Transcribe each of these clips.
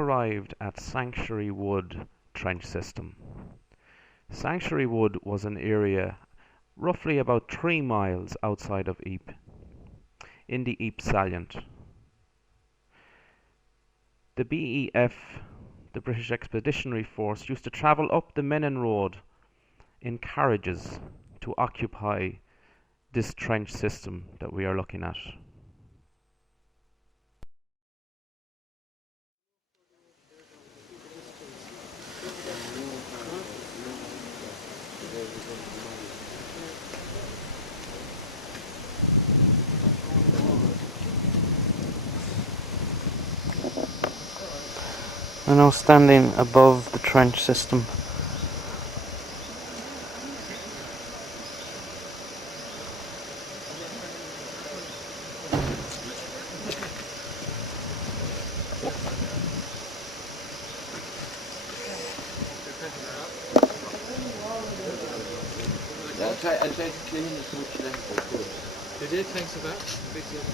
Arrived at Sanctuary Wood trench system. Sanctuary Wood was an area roughly about 3 miles outside of Ypres, in the Ypres salient. The BEF, the British Expeditionary Force, used to travel up the Menin Road in carriages to occupy this trench system that we are looking at. We're now standing above the trench system. I'll try to clean as much as I could. You did, thanks for that. Big deal.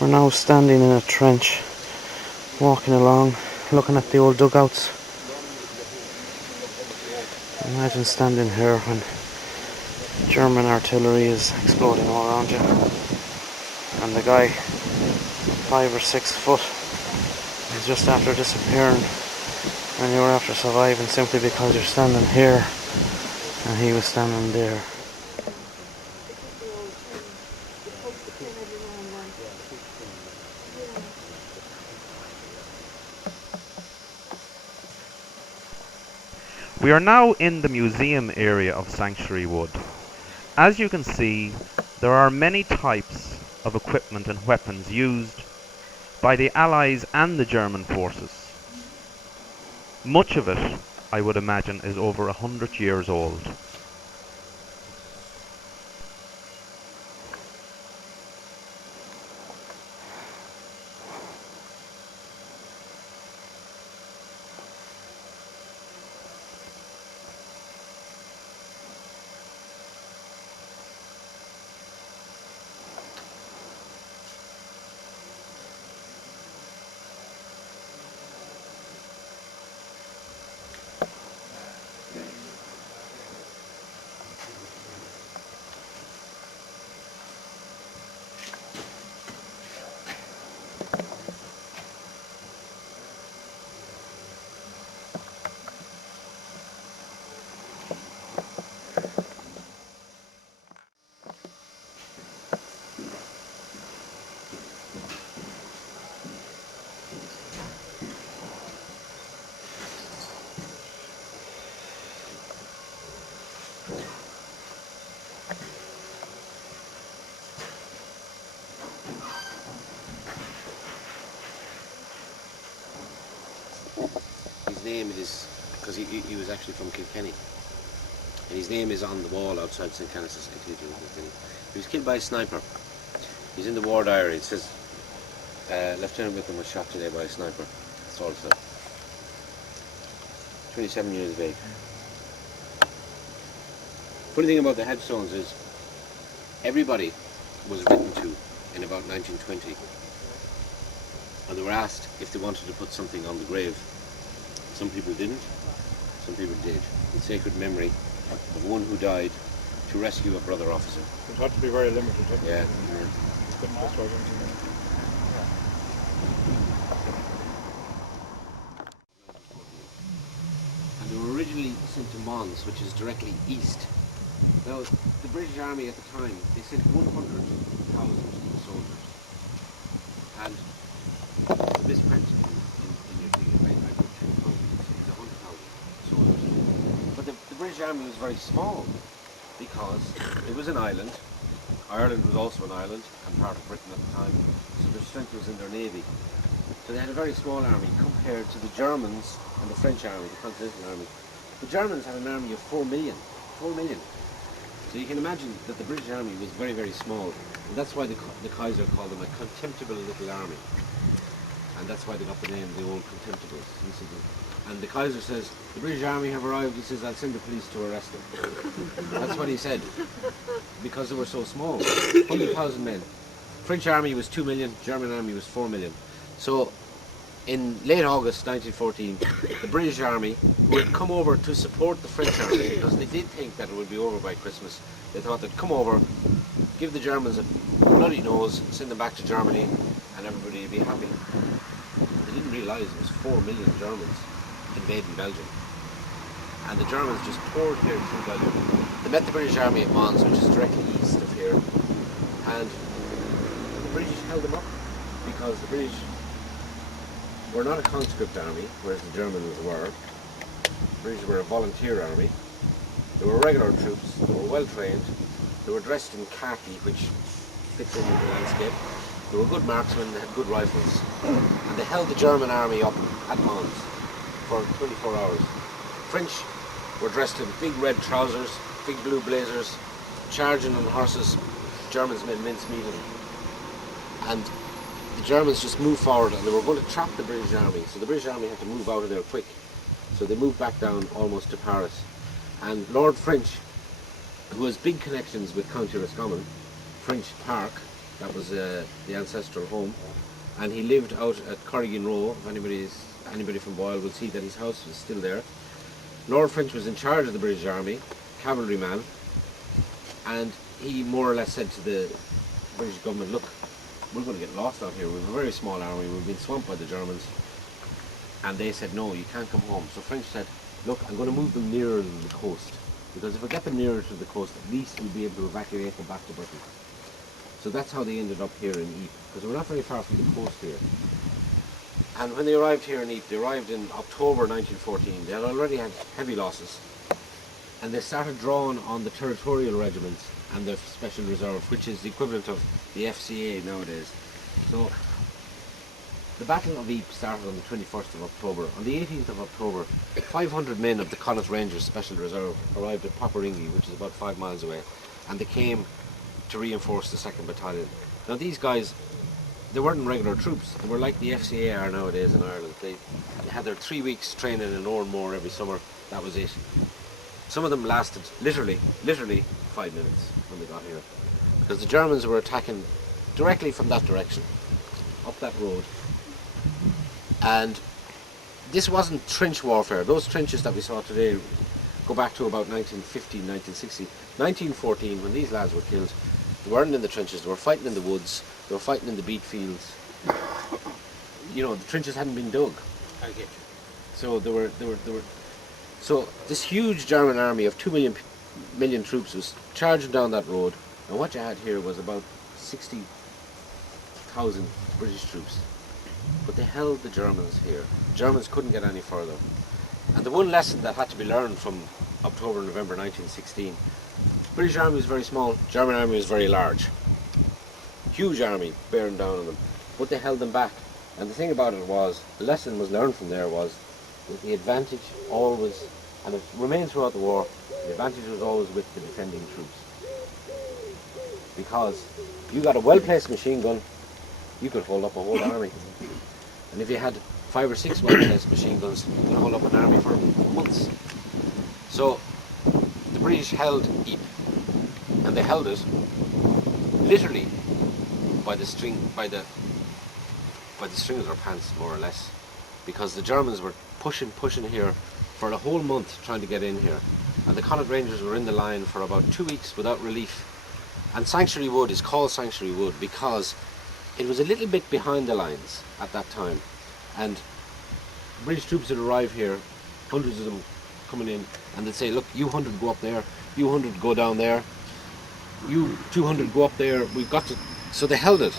We're now standing in a trench, walking along, looking at the old dugouts. Imagine standing here when German artillery is exploding all around you, and the guy 5 or 6 foot is just after disappearing, and you're after surviving simply because you're standing here and he was standing there. We are now in the museum area of Sanctuary Wood. As you can see, there are many types of equipment and weapons used by the Allies and the German forces. Much of it, I would imagine, is over 100 years old. His name is, because he was actually from Kilkenny, and his name is on the wall outside St. Connaught Cathedral in Kilkenny. He was killed by a sniper. He's in the war diary. It says, Lieutenant Wickham was shot today by a sniper. That's all it says. 27 years of age. Funny thing about the headstones is, everybody was written to in about 1920, and they were asked if they wanted to put something on the grave. Some people didn't, some people did, in sacred memory of one who died to rescue a brother officer. It had to be very limited. Yeah. And they were originally sent to Mons, which is directly east. Now, the British Army at the time, they sent 100,000 soldiers. And the misprint in your thing, I put 10,000, it's 100,000 soldiers. But the British Army was very small, because it was an island. Ireland was also an island, and part of Britain at the time, so their strength was in their navy. To So they had a very small army compared to the Germans and the French army, the Continental Army. The Germans had an army of 4 million. 4 million. So you can imagine that the British army was very, very small. And that's why the Kaiser called them a contemptible little army. And that's why they got the name the Old Contemptibles. And the Kaiser says, the British army have arrived. He says, I'll send the police to arrest them. That's what he said. Because they were so small. 100,000 men. French army was 2 million, German army was 4 million. So in late August 1914, the British army, who had come over to support the French army, because they did think that it would be over by Christmas, they thought they'd come over, give the Germans a bloody nose, send them back to Germany, and everybody would be happy. They didn't realise it was 4 million Germans invading Belgium. And the Germans just poured here through Belgium. They met the British army at Mons, which is directly east of here, and the British held them up because the British were not a conscript army, whereas the Germans were. The British were a volunteer army. They were regular troops, they were well trained, they were dressed in khaki, which fits in with the landscape. They were good marksmen, they had good rifles, and they held the German army up at Mons for 24 hours. French were dressed in big red trousers, big blue blazers, charging on horses. Germans made mincemeat of them. And the Germans just moved forward, and they were going to trap the British army. So the British army had to move out of there quick. So they moved back down almost to Paris. And Lord French, who has big connections with County Roscommon, French Park, that was the ancestral home, and he lived out at Corrigan Row. If anybody from Boyle will see that his house was still there. Lord French was in charge of the British army, cavalryman, and he more or less said to the British government, look, we're going to get lost out here. We have a very small army. We've been swamped by the Germans. And they said, no, you can't come home. So French said, look, I'm going to move them nearer to the coast. Because if I get them nearer to the coast, at least we'll be able to evacuate them back to Britain. So that's how they ended up here in Ypres. Because we're not very far from the coast here. And when they arrived here in Ypres, they arrived in October 1914. They had already had heavy losses. And they started drawing on the territorial regiments and the Special Reserve, which is the equivalent of the FCA nowadays. So the Battle of Ypres started on the 21st of October. On the 18th of October, 500 men of the Connaught Rangers Special Reserve arrived at Poperinghe, which is about 5 miles away, and they came to reinforce the 2nd Battalion. Now these guys, they weren't regular troops. They were like the FCA are nowadays in Ireland. They had their 3 weeks training in Oranmore every summer. That was it. Some of them lasted literally 5 minutes when they got here, because the Germans were attacking directly from that direction, up that road. And this wasn't trench warfare. Those trenches that we saw today go back to about 1915, 1916. 1914, when these lads were killed, they weren't in the trenches. They were fighting in the woods. They were fighting in the beet fields. You know, the trenches hadn't been dug. I get you. So they were. So this huge German army of 2 million troops was charging down that road, and what you had here was about 60,000 British troops. But they held the Germans here. The Germans couldn't get any further. And the one lesson that had to be learned from October, November 1916, British army was very small, German army was very large. Huge army bearing down on them, but they held them back. And the thing about it was, the lesson was learned from there was that the advantage always, and it remained throughout the war, the advantage was always with the defending troops. Because you got a well-placed machine gun, you could hold up a whole army. And if you had 5 or 6 well-placed machine guns, you could hold up an army for months. So the British held Ypres, and they held it literally by the string of their pants, more or less, because the Germans were pushing here for a whole month trying to get in here, and the Connaught Rangers were in the line for about 2 weeks without relief. And Sanctuary Wood is called Sanctuary Wood because it was a little bit behind the lines at that time, and British troops would arrive here, hundreds of them coming in, and they'd say, look, you 100 go up there, you 100 go down there, you 200 go up there, we've got to. So they held it,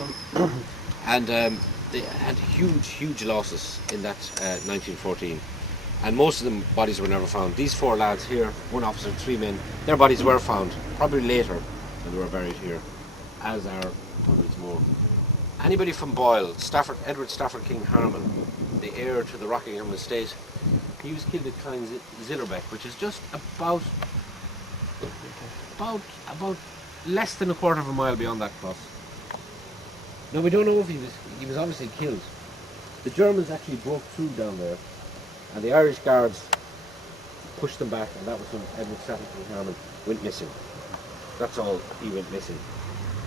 and they had huge losses in that 1914, and most of them bodies were never found. These 4 lads here, 1 officer, 3 men, their bodies were found, probably later, and they were buried here, as are hundreds more. Anybody from Boyle, Edward Stafford King Harmon, the heir to the Rockingham estate, he was killed at Klein Zillerbeck, which is just about less than a quarter of a mile beyond that cross. Now we don't know if he was obviously killed. The Germans actually broke through down there, and the Irish guards pushed them back, and that was when Edward Stafford King Harmon went missing. That's all, he went missing.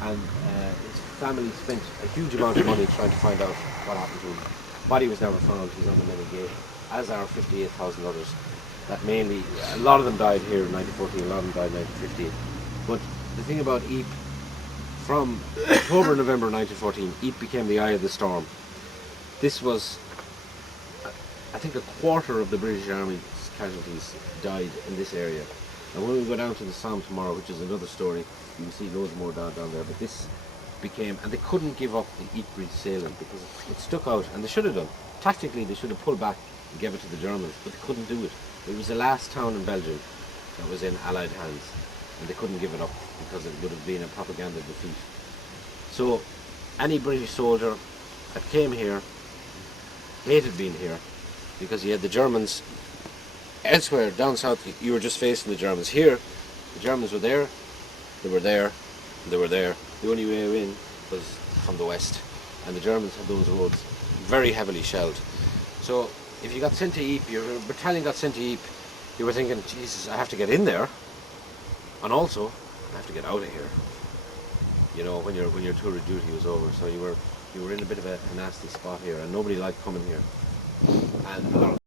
And his family spent a huge amount of money trying to find out what happened to him. Body was never found, he's on the Metal Gate, as are 58,000 others. That mainly, a lot of them died here in 1914, a lot of them died in 1915. But the thing about Ypres, from October, November 1914, Ypres became the eye of the storm. This was, I think, a quarter of the British Army's casualties died in this area. And when we go down to the Somme tomorrow, which is another story, you can see loads more down there, but this became, and they couldn't give up the Ypres salient because it stuck out, and they should have done. Tactically, they should have pulled back and gave it to the Germans, but they couldn't do it. It was the last town in Belgium that was in Allied hands, and they couldn't give it up because it would have been a propaganda defeat. So, any British soldier that came here hated being here, because you had the Germans elsewhere down south. You were just facing the Germans. Here, the Germans were there, they were there, they were there. The only way in was from the west, and the Germans had those roads very heavily shelled. So if you got sent to Ypres, your battalion got sent to Ypres, you were thinking, Jesus, I have to get in there, and also I have to get out of here. You know, when your tour of duty was over, so you were in a bit of a nasty spot here, and nobody liked coming here. And a lot of